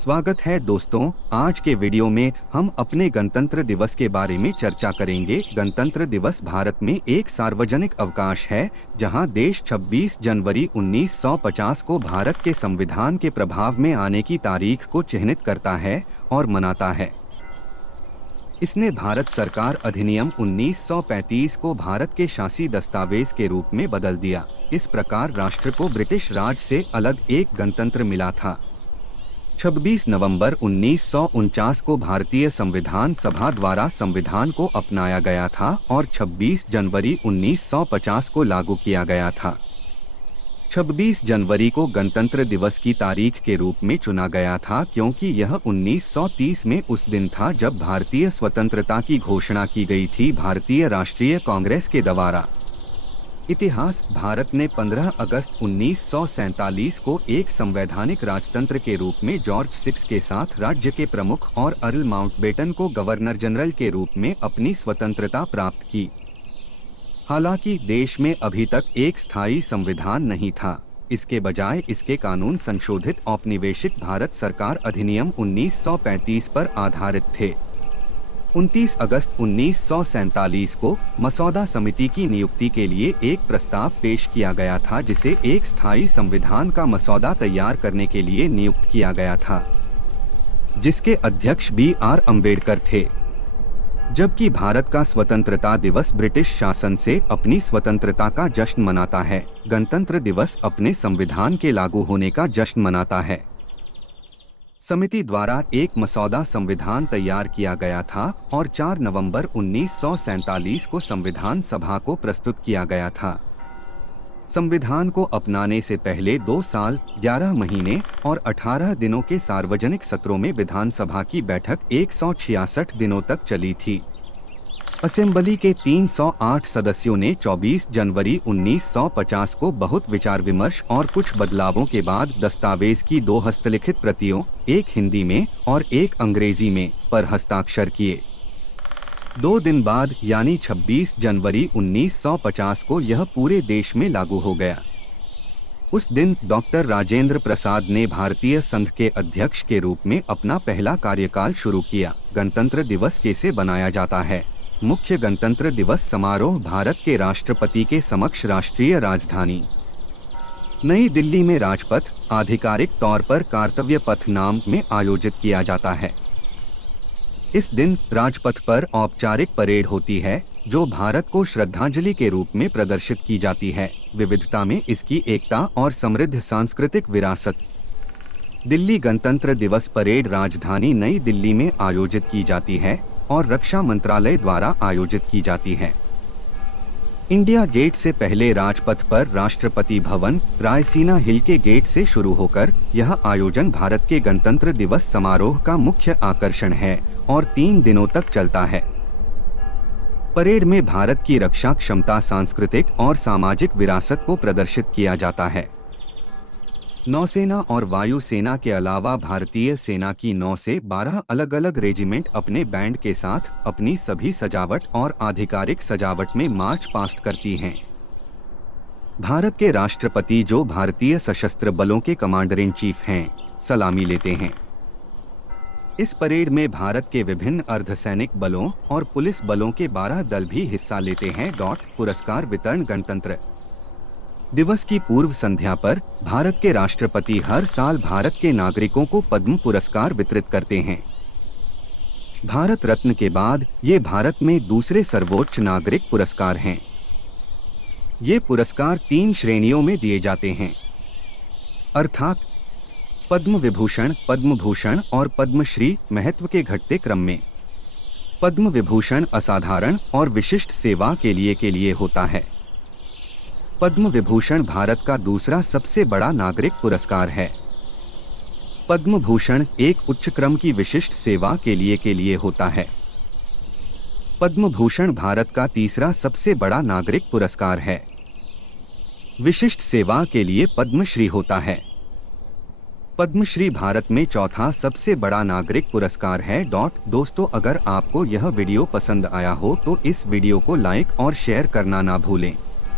स्वागत है दोस्तों। आज के वीडियो में हम अपने गणतंत्र दिवस के बारे में चर्चा करेंगे। गणतंत्र दिवस भारत में एक सार्वजनिक अवकाश है जहां देश 26 जनवरी 1950 को भारत के संविधान के प्रभाव में आने की तारीख को चिन्हित करता है और मनाता है। इसने भारत सरकार अधिनियम 1935 को भारत के शासी दस्तावेज के रूप में बदल दिया। इस प्रकार राष्ट्र को ब्रिटिश राज से अलग एक गणतंत्र मिला था। 26 नवंबर 1949 को भारतीय संविधान सभा द्वारा संविधान को अपनाया गया था और 26 जनवरी 1950 को लागू किया गया था। 26 जनवरी को गणतंत्र दिवस की तारीख के रूप में चुना गया था क्योंकि यह 1930 में उस दिन था जब भारतीय स्वतंत्रता की घोषणा की गई थी भारतीय राष्ट्रीय कांग्रेस के द्वारा। इतिहास: भारत ने 15 अगस्त 1947 को एक संवैधानिक राजतंत्र के रूप में जॉर्ज VI के साथ राज्य के प्रमुख और अर्ल माउंटबेटन को गवर्नर जनरल के रूप में अपनी स्वतंत्रता प्राप्त की। हालांकि देश में अभी तक एक स्थायी संविधान नहीं था, इसके बजाय इसके कानून संशोधित औपनिवेशिक भारत सरकार अधिनियम 1935 पर आधारित थे। 29 अगस्त 1947 को मसौदा समिति की नियुक्ति के लिए एक प्रस्ताव पेश किया गया था जिसे एक स्थायी संविधान का मसौदा तैयार करने के लिए नियुक्त किया गया था, जिसके अध्यक्ष BR अम्बेडकर थे। जबकि भारत का स्वतंत्रता दिवस ब्रिटिश शासन से अपनी स्वतंत्रता का जश्न मनाता है, गणतंत्र दिवस अपने संविधान के लागू होने का जश्न मनाता है। समिति द्वारा एक मसौदा संविधान तैयार किया गया था और 4 नवंबर 1947 को संविधान सभा को प्रस्तुत किया गया था। संविधान को अपनाने से पहले 2 साल, 11 महीने और 18 दिनों के सार्वजनिक सत्रों में विधानसभा की बैठक 166 दिनों तक चली थी। असेंबली के 308 सदस्यों ने 24 जनवरी 1950 को बहुत विचार विमर्श और कुछ बदलावों के बाद दस्तावेज की 2 हस्तलिखित प्रतियों, एक हिंदी में और एक अंग्रेजी में, पर हस्ताक्षर किए। 2 दिन बाद यानी 26 जनवरी 1950 को यह पूरे देश में लागू हो गया। उस दिन डॉक्टर राजेंद्र प्रसाद ने भारतीय संघ के अध्यक्ष के रूप में अपना पहला कार्यकाल शुरू किया। गणतंत्र दिवस कैसे बनाया जाता है? मुख्य गणतंत्र दिवस समारोह भारत के राष्ट्रपति के समक्ष राष्ट्रीय राजधानी नई दिल्ली में राजपथ, आधिकारिक तौर पर कर्तव्य पथ नाम में आयोजित किया जाता है। इस दिन राजपथ पर औपचारिक परेड होती है जो भारत को श्रद्धांजलि के रूप में प्रदर्शित की जाती है। विविधता में इसकी एकता और समृद्ध सांस्कृतिक विरासत। दिल्ली गणतंत्र दिवस परेड राजधानी नई दिल्ली में आयोजित की जाती है और रक्षा मंत्रालय द्वारा आयोजित की जाती है। इंडिया गेट से पहले राजपथ पर राष्ट्रपति भवन, रायसीना हिल के गेट से शुरू होकर यह आयोजन भारत के गणतंत्र दिवस समारोह का मुख्य आकर्षण है और 3 दिनों तक चलता है। परेड में भारत की रक्षा क्षमता, सांस्कृतिक और सामाजिक विरासत को प्रदर्शित किया जाता है। नौसेना और वायुसेना के अलावा भारतीय सेना की 9 से 12 अलग अलग रेजिमेंट अपने बैंड के साथ अपनी सभी सजावट और आधिकारिक सजावट में मार्च पास्ट करती हैं। भारत के राष्ट्रपति, जो भारतीय सशस्त्र बलों के कमांडर इन चीफ हैं, सलामी लेते हैं। इस परेड में भारत के विभिन्न अर्धसैनिक बलों और पुलिस बलों के 12 दल भी हिस्सा लेते हैं। पुरस्कार वितरण: गणतंत्र दिवस की पूर्व संध्या पर भारत के राष्ट्रपति हर साल भारत के नागरिकों को पद्म पुरस्कार वितरित करते हैं। भारत रत्न के बाद ये भारत में दूसरे सर्वोच्च नागरिक पुरस्कार हैं। ये पुरस्कार 3 श्रेणियों में दिए जाते हैं, अर्थात पद्म विभूषण, पद्म भूषण और पद्मश्री, महत्व के घटते क्रम में। पद्म विभूषण असाधारण और विशिष्ट सेवा के लिए होता है। पद्म विभूषण भारत का दूसरा सबसे बड़ा नागरिक पुरस्कार है। पद्म भूषण एक उच्च क्रम की विशिष्ट सेवा के लिए होता है। पद्म भूषण भारत का तीसरा सबसे बड़ा नागरिक पुरस्कार है। विशिष्ट सेवा के लिए पद्मश्री होता है। पद्मश्री भारत में चौथा सबसे बड़ा नागरिक पुरस्कार है। दोस्तों, अगर आपको यह वीडियो पसंद आया हो तो इस वीडियो को लाइक और शेयर करना ना भूलें।